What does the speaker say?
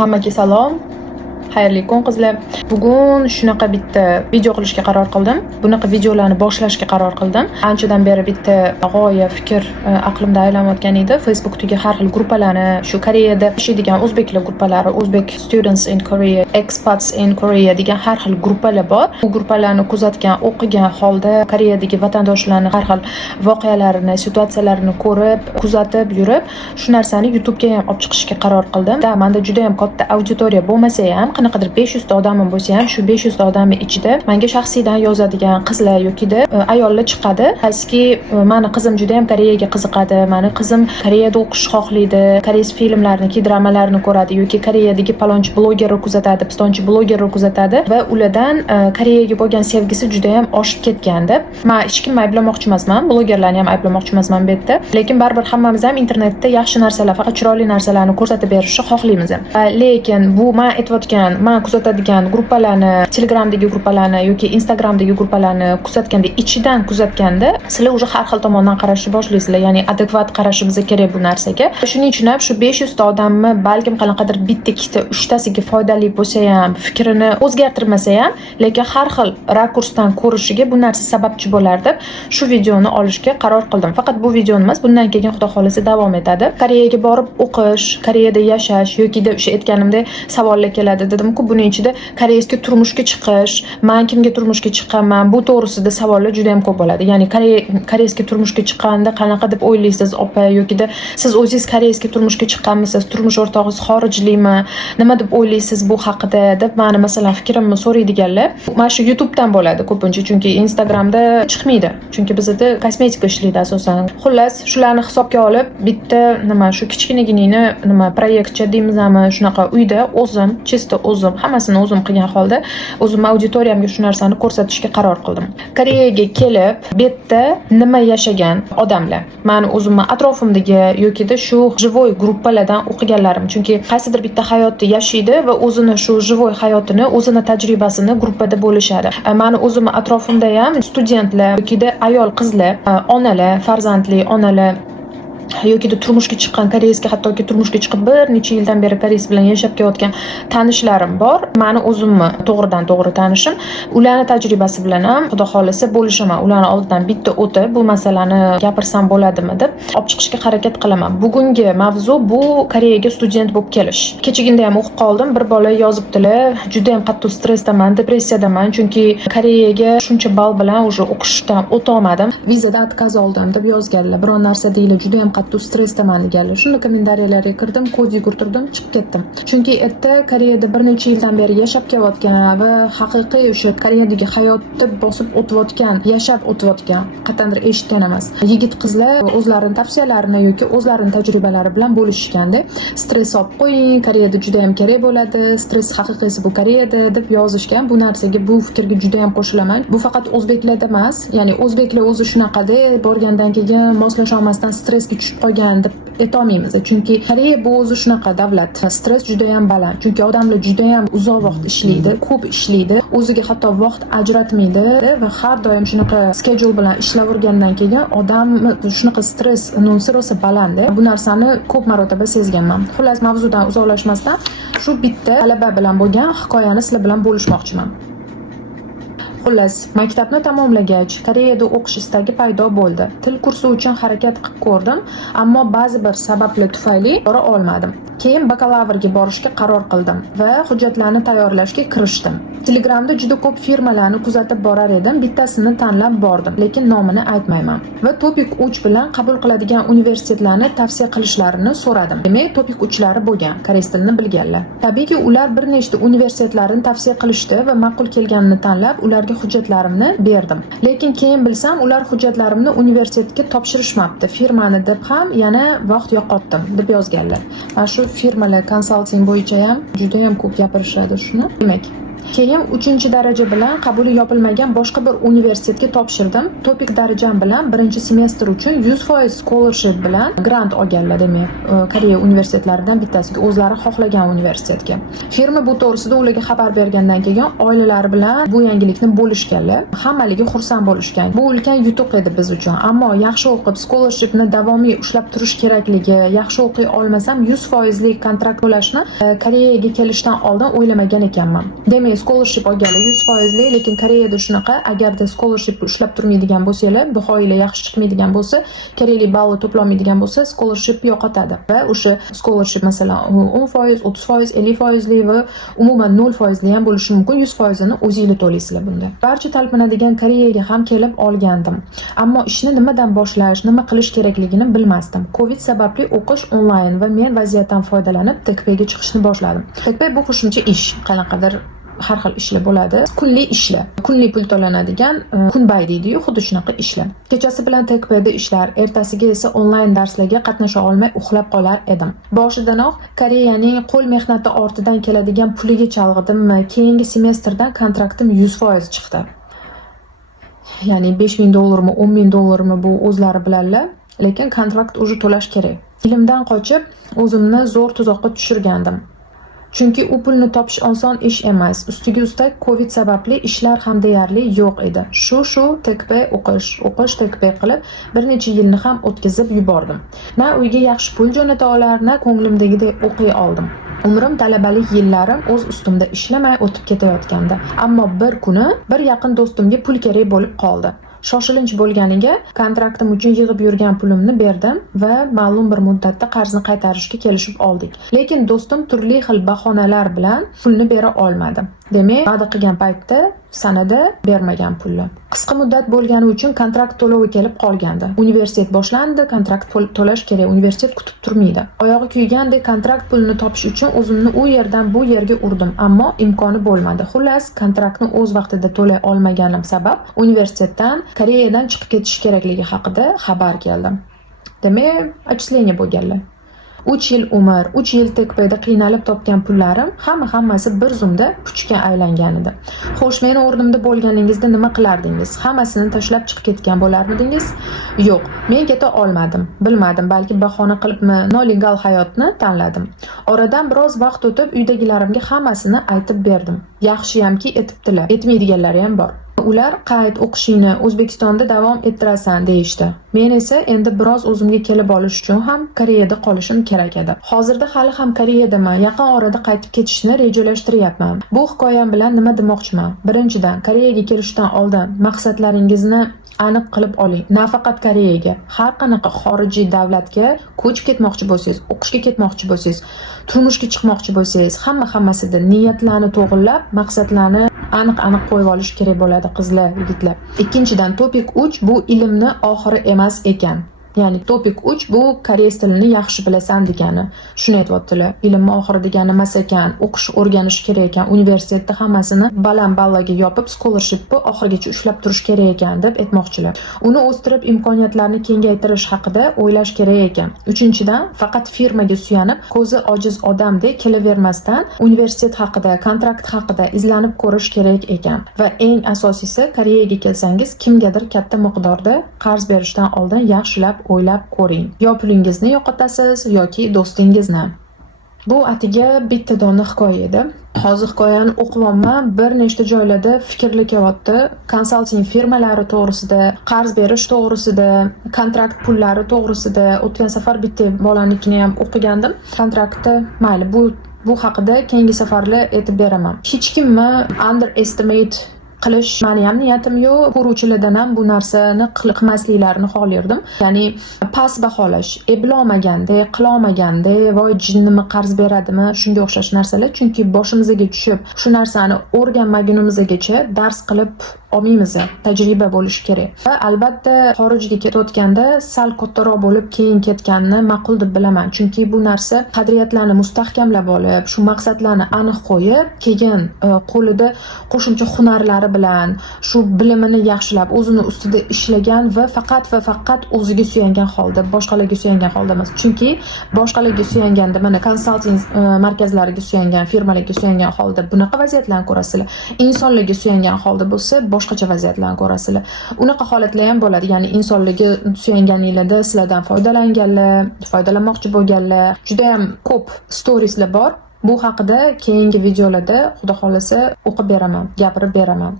Hammaga salom. Xayrli kun qizlar. Bugun shunaqa bitta video qilishga qaror qildim. Bunaqa videolarni boshlashga qaror qildim. Anchadan beri bitta g'oya, fikr aqlimda aylanayotgan edi. Facebookdagi har xil gruppalarni, shu Koreyada yashaydigan o'zbeklar gruppalari, Uzbek Students in Korea, Expats in Korea degan har xil gruppalar bor. Bu gruppalarni kuzatgan, o'qigan holda Koreyadagi vatandoshlarning har xil voqealarini, situatsiyalarini ko'rib, kuzatib yurib, shu narsani YouTube'ga ham olib chiqishga qaror qildim. Menda juda ham katta auditoriya bo'lmasa ham, qanaqadir 500 ta odamim bo'lsa ham, shu 500 ta odamning ichida menga shaxsiydan yozadigan qizlar yokida ayollar chiqadi. Qaysiki meni qizim juda ham Koreyaga qiziqadi, meni qizim Koreyada o'qish xohlaydi, koreys filmlarini, k-dramalarni ko'radi yoki Koreyadagi palonchi blogerni kuzatadi, pistonchi blogerni kuzatadi va ulardan Koreyaga bo'lgan sevgisi juda ham oshib ketganda. Men hech kimni ayblamoqchi emasman, blogerlarni ham ayblamoqchi emasman bu yerda. Lekin baribir hammamiz ham internetda yaxshi narsalar, faqat chiroyli narsalarni ko'rsatib berishni xohlaymiz. Lekin bu men aytayotgan, men kuzatadigan gruppalarni, Telegramdagi gruppalarni yoki Instagramdagi gruppalarni kuzatganda, ichidan kuzatganda, sizlar уже har xil tomondan qarashni boshlaysizlar, ya'ni adekvat qarashimiz kerak bu narsaga. Shuning uchun ham shu 500 ta odamni balkim qanaqadir bitta, ikkita, uchtasiga foydali bo'lsa ham, fikrini o'zgartirmasa ham, lekin har xil rakursdan ko'rishiga bu narsa sababchi bo'lar deb shu videoni olishga qaror qildim. Faqat bu videoni emas, bundan keyin Xudo xolisa davom etadi. Koreyaga borib o'qish, Koreyada yashash yoki o'sha aytganimdek savollar keladi dedim-ku, buning ichida koreysga turmushga chiqish, men kimga turmushga chiqqanman, bu to'g'risida savollar juda ham ko'p bo'ladi. Ya'ni koreysga turmushga chiqqanda qanaqa deb o'ylaysiz, opa, yokida siz o'zingiz koreysga turmushga chiqqanmisiz, turmush o'rtog'ingiz xorijlikmi, nima deb o'ylaysiz bu haqida deb meni masalan fikrimni so'raydiganlar mana shu YouTube'dan bo'ladi ko'pincha, chunki Instagramda chiqmaydi. Chunki bizda kosmetika ishlaydi asosan. Xullas, shularni hisobga olib, bitta shu kichkinaginini proyektcha deymizmi, shunaqa uyda o'zim, chista o'zim, hammasini o'zim qilgan holda o'zim auditoriyamga shu narsani ko'rsatishga qaror qildim. Koreyaga kelib, bu yerda nima yashagan odamlar, meni o'zimni atrofimdagi yokida shu живой gruppalardan o'qiganlarim, chunki qaysidir bitta hayotni yashaydi va o'zini shu живой hayotini, o'zini tajribasini gruppada bo'lishadi. Meni o'zimni atrofimda ham studentlar yokida ayol qizlar, onalar, farzandli onalar yokida turmushga chiqqan, koreysga hattoki turmushga chiqib bir necha yildan beri koreys bilan yashab kelayotgan tanishlarim bor. Meni o'zimni to'g'ridan to'g'ri tanishim. Ularning tajribasi bilan ham Xudo xolisa bo'lishaman. Ularning oldidan bitta o'tib bu masalani gapirsam bo'ladimi deb olib chiqishga harakat qilaman. Bugungi mavzu bu Koreyaga student bo'lib kelish. Kechagina ham o'qib qoldim. Bir bola yozibdilar, juda ham qattiq stressdaman, depressiyadaman, chunki Koreyaga shuncha ball bilan уже o'qishdan o'ta olmadim. Vizada отказ oldim deb yozganlar. Biron narsa deylar, juda ham qattiq stressdaman deganlar. Shuni kommentariylarga kirdim, kod yugurtirdim, chiqib ketdim. Chunki erta Koreyada bir necha yildan beri yashab kelayotgan va haqiqiy o'sha Koreyadagi hayotni bosib o'tayotgan, yashab o'tayotgan, qat'andir eshitgan emas, yigit qizlar o'zlarining tavsiyalarini yoki o'zlarining tajribalari bilan bo'lishganda, stress olib qo'ying, Koreyada juda ham kerak bo'ladi, stress haqiqiysi bu Koreyada deb yozishgan. Bu narsaga, bu fikrga juda ham qo'shilaman. Bu faqat o'zbeklarda emas, ya'ni o'zbeklar o'zi shunaqada borgandan keyin moslasha olmasdan stressga tushib qolgan deb aytolmaymiz. Chunki Koreya bu o'zi shunaqa davlat. Stress juda ham baland. Chunki odamlar juda ham uzoq vaqt ishlaydi, ko'p ishlaydi, o'ziga hatto vaqt ajratmaydi va har doim shunaqa schedule bilan ishlavergandan keyin odam shunaqa stress nonsirosa baland. Bu narsani ko'p marotaba sezganman. Xullas, mavzudan uzoqlashmasdan shu bitta talaba bilan bo'lgan hikoyani sizlar bilan bo'lishmoqchiman. Xullas, maktabni tamomlagach, Koreyada o'qish istagi paydo bo'ldi. Til kursi uchun harakat qilib ko'rdim, ammo ba'zi bir sabablar tufayli bora olmadim. Keyin bakalavrga borishga qaror qildim va hujjatlarni tayyorlashga kirishdim. Telegramda juda ko'p firmalarni kuzatib borar edim, bittasini tanlab bordim, lekin nomini aytmayman. Va Topik 3 bilan qabul qiladigan universitetlarni tavsiya qilishlarini so'radim. Demak, Topik 3lari bo'lgan, koreys tilini bilganlar. Tabiiyki, ular bir nechta universitetlarni tavsiya qilishdi va ma'qul kelganini tanlab, ularga hujjatlarimni berdim. Lekin keyin bilsam, ular hujjatlarimni universitetga topshirishmabdi. Firmani deb ham yana vaqt yo'qotdim deb yozganlar. Mana shu firmalar konsalting bo'yicha ham juda ham ko'p gapirishadi shuni. Demak, Keyin 3-daraja bilan qabuli yopilmagan boshqa bir universitetga topshirdim. Topik darajam bilan 1-semestr uchun 100% scholarship bilan grant olganlar, demak, Koreya universitetlaridan bittasiga, o'zlari xohlagan universitetga. Firma bu to'g'risida ularga xabar bergandan keyin oilalari bilan bu yangilikni bo'lishganlar. Hammaligi xursand bo'lishgan. Bu ulkan yutuq edi biz uchun. Ammo yaxshi o'qib scholarshipni davomiy ushlab turish kerakligi, yaxshi o'qiy olmasam 100% kontrakt to'lashni Koreyaga kelishdan oldin o'ylamagan ekanman. Demak, scholarship olganlar 100%, lekin Koreyada shunaqa, agarda scholarship ushlab turmaydigan bo'lsanglar, bahoyinglar yaxshi chiqmaydigan bo'lsa, kerakli balli to'plolmaydigan bo'lsa, scholarship yo'qotadi. Va o'sha scholarship masalan 10%, 30%, 50% va umuman 0% ham bo'lishi mumkin. 100%ni o'zingizlar to'laysizlar bunda. Barcha talpinadigan Koreyaga ham kelib olgandim. Ammo ishni nimadan boshlash, nima qilish kerakligini bilmasdim. Covid sababli o'qish onlayn va men vaziyatdan foydalanib TKPga chiqishni boshladim. TKP bu qo'shimcha ish, qanaqadir har xil ishlar bo'ladi. Kunli ishlar, kunli pul to'lanadigan kunbay deydi-yu, xuddi shunaqa ishlar. Kechasi bilan TKPda ishlar, ertasiga esa onlayn darslarga qatnasha olmay uxlab qolar edim. Boshidanoq Koreyaning qo'l mehnati ortidan keladigan puliga chalg'idimmi, keyingi semestrdan kontraktim 100% chiqdi. Ya'ni $5,000 $10,000 bu o'zlari bilanlar, lekin kontrakt o'zi to'lash kerak. Ilmdan qochib, o'zimni zo'r tuzoqqa tushirgandim. Chunki u pulni topish oson ish emas. Ustiga ustak Covid sababli ishlar ham deyarli yo'q edi. Shu TKP o'qish TKP qilib bir necha yilni ham o'tkazib yubordim. Na uyga yaxshi pul jo'nata olar, na ko'nglimdagidek o'qiy oldim. Umrim, talabalik yillarim o'z ustimda ishlamay o'tib ketayotgandi. Ammo bir kuni bir yaqin do'stimga pul kerak bo'lib qoldi. Shoshilinch bo'lganiga kontraktim uchun yig'ib yurgan pulimni berdim va ma'lum bir muddatda qarzni qaytarishga kelishib oldik. Lekin do'stim turli xil bahonalar bilan pulni bera olmadi. Demak, va'da qilgan paytda sanada bermagan pulni. Qisqa muddat bo'lgani uchun kontrakt to'lovi kelib qolgandi. Universitet boshlandi, kontrakt to'lash kerak, universitet kutib turmaydi. Oyog'i kuygandek kontrakt pulini topish uchun o'zimni u yerdan bu yerga urdim, ammo imkoni bo'lmadi. Xullas, kontraktni o'z vaqtida to'lay olmaganim sabab universitetdan Koreyadan chiqib ketish kerakligi haqida xabar keldi. Demak, отчисление bo'lganlar. 3 yil umr, 3 yil TKPda qiynalib topgan pullarim hammasi bir zumda puchga aylangan edi. Xo'sh, meni o'rnimda bo'lganingizda nima qilardingiz? Hammasini tashlab chiqib ketgan bo'lardingiz? Yo'q, men keta olmadim. Bilmadim, balki bahona qilibmi, nolegal hayotni tanladim. Oradan biroz vaqt o'tib, uydagilarimga hammasini aytib berdim. Yaxshiyamki etibdilar, etmaydiganlari ham bor. Ular qayd o'qishingni O'zbekistonda davom ettirasan deyishdi. Men esa endi biroz o'zimga kelib olish uchun ham Koreyada qolishim kerak edi. Hozirda hali ham Koreyadaman, yaqin orada qaytib ketishni rejalashtiryapman. Bu hikoyam bilan nima demoqchiman? Birinchidan, Koreyaga kelishdan oldin maqsadlaringizni aniq qilib oling. Nafaqat Koreyaga, har qanaqa xorijiy davlatga ko'chib ketmoqchi bo'lsangiz, o'qishga ketmoqchi bo'lsangiz, turmushga chiqmoqchi bo'lsangiz, hammasida niyatlarni to'g'rilab, maqsadlarni aniq qo'yib olish kerak bo'ladi qizlar, yigitlar. Ikkinchidan, topik 3 bu ilmni oxiri emas ekan. Ya'ni topik 3 bu koreys tilini yaxshi bilasan degani. Shuni aytibdilar. Ilmni oxiri degani emas ekan, o'qish o'rganish kerak ekan, universitetda hammasini baland ballaga yopib, scholarshipni oxirigacha ushlab turish kerak ekan deb aytmoqchilar. Uni o'stirib, imkoniyatlarni kengaytirish haqida o'ylash kerak ekan. Uchinchidan, faqat firmaga suyanib, ko'zi ojiz odamdek kelavermasdan, universitet haqida, kontrakt haqida izlanib ko'rish kerak ekan. Va eng asosiysi, Koreyaga kelsangiz, kimgadir katta miqdorda qarz berishdan oldin yaxshilab o'ylab ko'ring. Yo pulingizni yo'qotasiz yoki do'stingizni. Bu atiga bitta dona hikoya edi. Hozir hikoyani o'qiyapman, bir nechta joylarda fikrli kelyapti. Konsalting firmalari to'g'risida, qarz berish to'g'risida, kontrakt pullari to'g'risida. O'tgan safar bitta bolanikini ham o'qigandim. Kontraktda mayli, bu haqida keyingi safarlar aytib beraman. Hech kimni underestimate qilish meni ham niyatim yo'q. Ko'ruvchilardan ham bu narsani qilmasliklarini xohlardim. Ya'ni past baholash, bilolmaganda, qilolmaganda, voy jinnimi qarz beradimi, shunga o'xshash narsalar. Chunki boshimizga tushib, shu narsani o'rganmagunimizgacha dars qilib olmaymiz, tajriba bo'lishi kerak. Va albatta xorijga ketayotganda sal kattaroq bo'lib keyin ketganni ma'qul deb bilaman, chunki bu narsa qadriyatlarni mustahkamlab olib, shu maqsadlarni aniq qo'yib, keyin qo'lida qo'shimcha hunarlari bilan shu bilimini yaxshilab o'zini ustida ishlagan va faqat o'ziga suyangan holda, boshqalarga suyangan holda emas. Chunki boshqalarga suyanganda, mana konsalting markazlariga suyangan, firmalarga suyangan holda bunaqa vaziyatlarni ko'rasizlar. Insonlarga suyangan holda bo'lsa, boshqacha vaziyatlarni ko'rasizlar. Unaqa holatlar ham bo'ladi. Ya'ni insonlarga suyanganinglarda sizlardan foydalanmoqchi bo'lganlar, juda ham ko'p storieslar bor. Bu haqida keyingi videolarda, xudo xolasa, o'qib beraman, gapirib beraman.